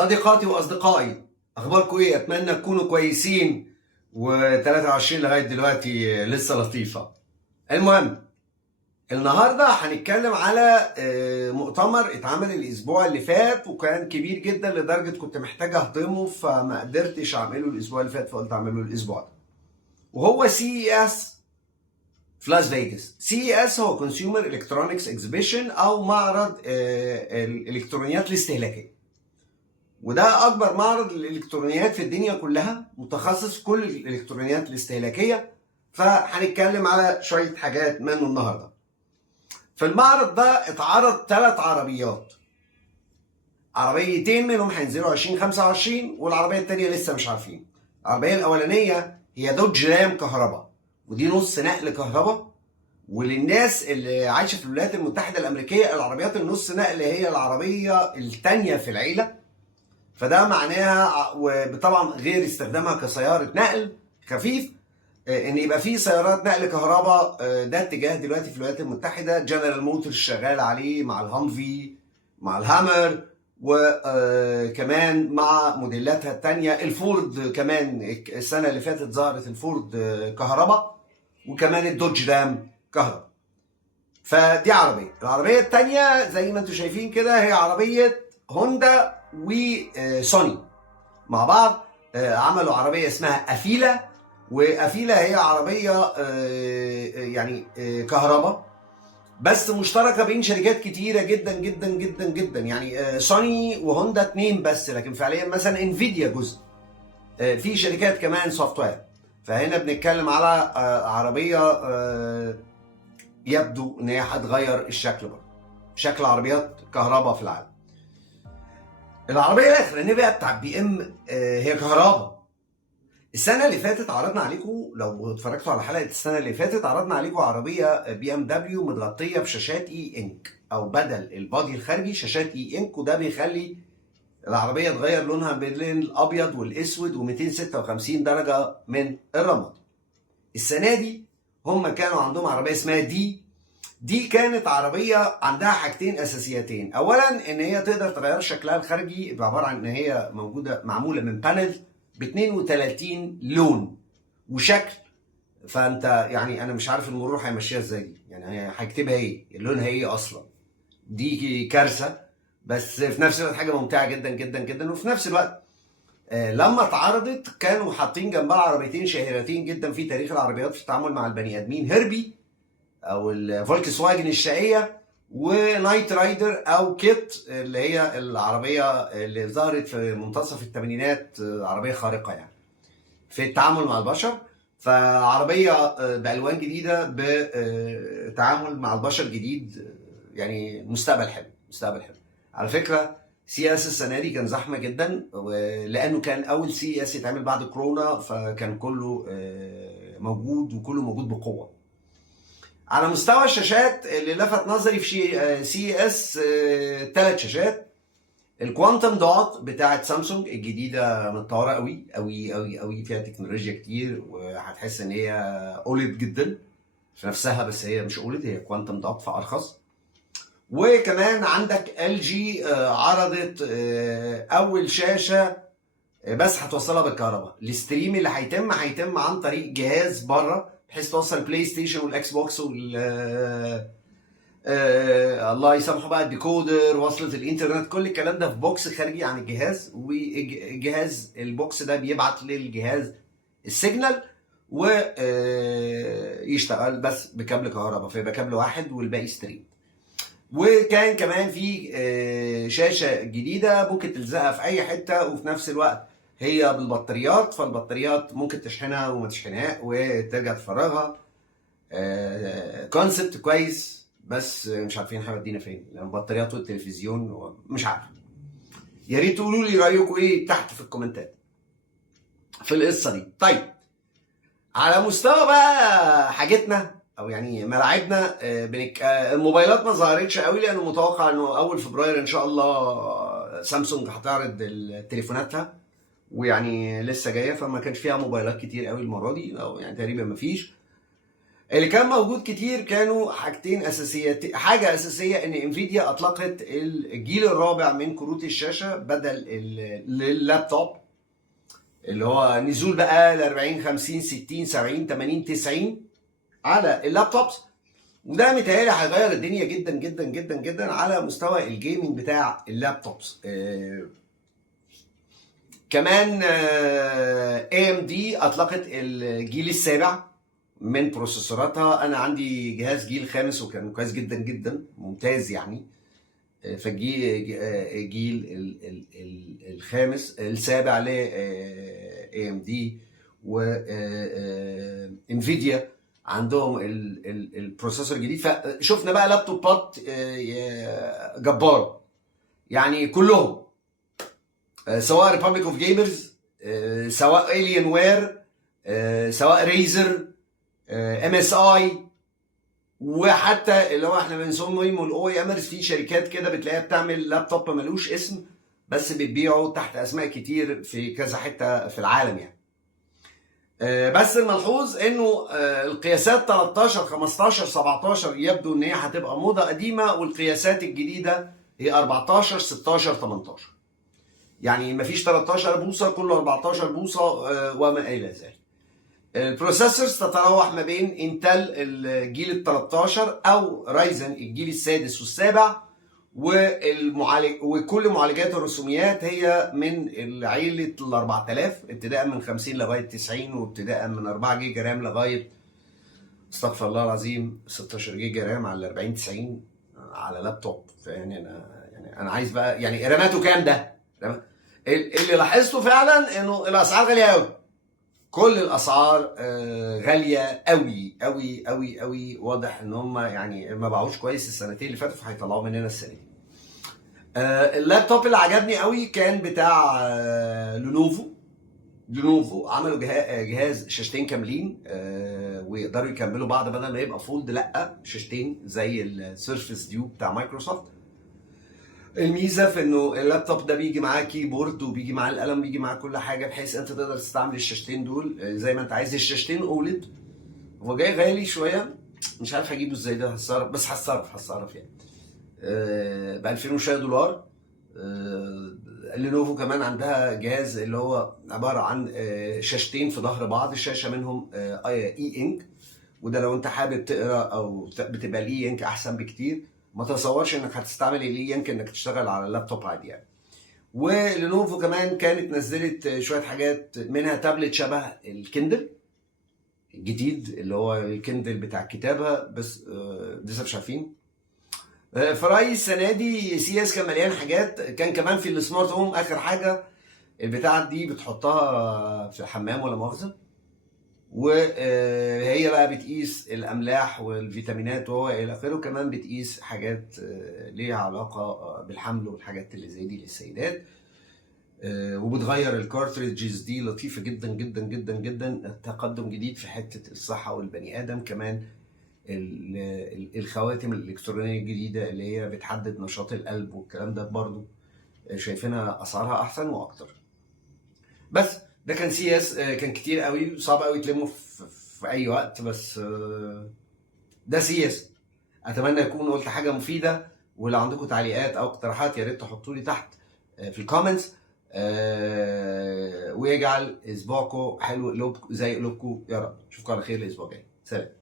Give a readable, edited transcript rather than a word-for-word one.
صديقاتي واصدقائي، اخباركم ايه؟ اتمنى تكونوا كويسين و23 لغايه دلوقتي لسه لطيفه. المهم النهارده هنتكلم على مؤتمر اتعمل الاسبوع اللي فات وكان كبير جدا لدرجه كنت محتاج اهضمه فما قدرتش اعمله الاسبوع اللي فات فقلت اعمله الاسبوع ده. وهو CES في لاس فيجاس. CES هو كونسيومر الكترونكس اكزيبيشن او معرض الالكترونيات الاستهلاكيه. وده اكبر معرض للالكترونيات في الدنيا كلها، متخصص في كل الالكترونيات الاستهلاكيه. فهنتكلم على شويه حاجات منه النهارده. في المعرض ده اتعرض 3 عربيات، عربيتين منهم هينزلوا 2025 والعربيه الثانيه لسه مش عارفين. العربيه الاولانيه هي دوج رام كهرباء، ودي نص نقل كهرباء. وللناس اللي عايشه في الولايات المتحده الامريكيه، العربيات النص نقل هي العربيه الثانيه في العيله. فده معناها وطبعا غير استخدامها كسياره نقل خفيف، ان يبقى في سيارات نقل كهرباء. ده اتجاه دلوقتي في الولايات المتحده. جنرال موتورز شغال عليه مع الهامفي مع الهامر، وكمان مع موديلاتها الثانيه. الفورد كمان السنه اللي فاتت ظهرت الفورد كهرباء، وكمان الدوج رام كهرباء. فدي العربيه الثانيه زي ما انتم شايفين كده هي عربيه هوندا وسوني مع بعض. عملوا عربيه اسمها افيلا، وافيلا هي عربيه يعني كهرباء بس مشتركه بين شركات كتيره جدا جدا جدا جدا. يعني سوني وهوندا 2 بس، لكن فعليا مثلا انفيديا جزء. في شركات كمان سوفت وير. فهنا بنتكلم على عربيه يبدو ان هي هتغير الشكل برضه، شكل عربيات كهرباء في العالم. العربيه الاخرانيه بقى بتاع BM هي كهرباء. السنه اللي فاتت عرضنا عليكم، لو اتفرجتوا على حلقه السنه اللي فاتت، عرضنا عليكم عربيه BMW متغطيه بشاشات انك، او بدل البادي الخارجي شاشات انك، وده بيخلي العربيه تغير لونها بين الابيض والاسود و256 درجه من الرماد. السنه دي هم كانوا عندهم عربيه اسمها دي كانت عربيه عندها حاجتين اساسيتين. اولا ان هي تقدر تغير شكلها الخارجي، عباره عن ان هي معموله من بانل ب 32 لون وشكل. فانت يعني انا مش عارف المرور هيمشيها ازاي دي، يعني هيكتبها ايه؟ لونها ايه اصلا؟ دي كارثه. بس في نفس الوقت حاجه ممتعه جدا جدا جدا. وفي نفس الوقت لما اتعرضت كانوا حاطين جنبها عربيتين شهيرتين جدا في تاريخ العربيات في التعامل مع البني ادمين، هيربي او الفولكس واجن الشقيه، ونايت رايدر او كيت اللي هي العربيه اللي ظهرت في منتصف الثمانينات، عربيه خارقه يعني في التعامل مع البشر. فعربيه بالوان جديده، بتعامل مع البشر جديد، يعني مستقبل حلو، مستقبل حلو. على فكره CES السنه دي كان زحمه جدا، لانه كان اول CES يتعمل بعد كورونا، فكان كله موجود وكله موجود بقوه. على مستوى الشاشات اللي لفت نظري في CES 3 شاشات. الكوانتم دوت بتاعت سامسونج الجديده متطوره قوي قوي قوي قوي، فيها تكنولوجيا كتير، وهتحس ان هي اولد جدا في نفسها، بس هي مش اولد، هي كوانتم دوت فارخص. وكمان عندك LG عرضت اول شاشه بس هتوصلها بالكهرباء. الاستريم اللي هيتم عن طريق جهاز بره، بحيث توصل البلاي ستيشن والاكس بوكس الله يسامحه بقى الديكودر، وصلة الانترنت، كل الكلام ده في بوكس خارجي عن الجهاز. والجهاز البوكس ده بيبعت للجهاز السيجنال ويشتغل بس بكابل كهرباء، فيبقى كابل واحد والباقي ستريم. وكان كمان في شاشة جديدة ممكن تلزقها في أي حتة، وفي نفس الوقت هي بالبطاريات، فالبطاريات ممكن تشحنها وما تشحنها وترجع تفرغها. كونسبت كويس، بس مش عارفين هيودينا فين، لان البطاريات والتلفزيون مش عارف. يا ريت تقولوا لي رايكم ايه تحت في الكومنتات في القصه دي. طيب على مستوى بقى حاجتنا او يعني ملاعبنا، الموبايلات ما ظهرتش قوي، لانه متوقع انه اول فبراير ان شاء الله سامسونج هتعرض تليفوناتها، ويعني لسه جايه، فما كانش فيها موبايلات كتير قوي المره دي، او يعني تقريبا ما فيش. اللي كان موجود كتير كانوا حاجتين اساسيات. حاجه اساسيه ان انفيديا اطلقت الجيل الرابع من كروت الشاشه بدل اللابتوب، اللي هو نزول بقى ل 40 50 60 70 80 90 على اللابتوبس. وده متهيألي هيغير الدنيا جدا جدا جدا جدا على مستوى الجيمنج بتاع اللابتوبس. كمان اي ام دي اطلقت الجيل السابع من بروسيسوراتها. انا عندي جهاز جيل خامس وكان كويس جدا جدا ممتاز يعني. فجيل الخامس السابع ل اي ام دي وانفيديا عندهم البروسيسور الجديد. فشفنا بقى لابتوبات جباره يعني كلهم، سواء ريبابليك اوف جيمرز، سواء الين وير، سواء ريزر، ام اس اي، وحتى اللي هو احنا بنسميهم الاو اي امرز. في شركات كده بتلاقيها بتعمل لابتوب ملوش اسم بس بتبيعه تحت اسماء كتير في كذا حته في العالم يعني. بس الملحوظ انه القياسات 13 15 17 يبدو ان هي هتبقى موضه قديمه، والقياسات الجديده هي 14 16 18. يعني مفيش 13 بوصه، كله 14 بوصه وما الى ذلك. البروسيسورز تتراوح ما بين انتل الجيل ال 13 او رايزن الجيل السادس والسابع، وكل معالجات الرسوميات هي من عيله ال 4000 ابتداء من 50 لغايه 90، وابتداء من 4 جيجا رام لغايه استغفر الله العظيم 16 جيجا رام على 40 90 على لابتوب. فيعني انا عايز بقى يعني راماته كام ده؟ اللي لاحظته فعلا انه الاسعار غاليه قوي. كل الاسعار غاليه قوي قوي قوي قوي. واضح ان هم يعني ما باعوش كويس السنتين اللي فاتوا فهيطلعوا مننا السنه دي. اللابتوب اللي عجبني قوي كان بتاع لونوفو. عملوا جهاز شاشتين كاملين ويقدروا يكملوا بعض بدل ما يبقى فولد، لا شاشتين زي السيرفس ديو بتاع مايكروسوفت. الميزه في انه اللابتوب ده بيجي معاه كيبورد وبيجي معاه القلم، بيجي معاه كل حاجه بحيث انت تقدر تستعمل الشاشتين دول زي ما انت عايز. الشاشتين اولد. هو جاي غالي شويه، مش عارف هجيبه ازاي ده، هتصرف بس هتصرف يعني ب 2000 وشويه دولار. لينوفو كمان عندها جهاز اللي هو عباره عن شاشتين في ظهر بعض، الشاشه منهم اي انك، وده لو انت حابب تقرا او بتبقى الاي انك احسن بكتير. ما تتصورش انك هتستعمل الاي انك انك تشتغل على اللابتوب عادي يعني. ولينوفو كمان كانت نزلت شويه حاجات منها تابلت شبه الكندل الجديد اللي هو الكندل بتاع الكتابه، بس لسه مش عارفين. في رايي السنه دي سي اس كان مليان حاجات. كان كمان في السمارت هوم اخر حاجه البتاعه دي بتحطها في الحمام ولا مؤاخذه، وهي بقى بتقيس الاملاح والفيتامينات وهو الى اخره. كمان بتقيس حاجات ليها علاقه بالحمل والحاجات اللي زي دي للسيدات، وبتغير الكارتريجز دي. لطيفه جدا جدا جدا جدا. تقدم جديد في حته الصحه والبني ادم. كمان الخواتم الالكترونيه الجديده اللي هي بتحدد نشاط القلب والكلام ده برضو شايفينها اسعارها احسن واكتر. بس ده كان سي اس. كان كتير قوي، صعب قوي تلمه في اي وقت، بس ده سي اس. اتمنى اكون قلت حاجه مفيده، ولو عندكم تعليقات او اقتراحات يا ريت تحطوا لي تحت في الكومنتس. ويجعل اسبوعكم حلو زي قلوبكم يا رب. اشوفكم على خير الاسبوع الجاي. سلام.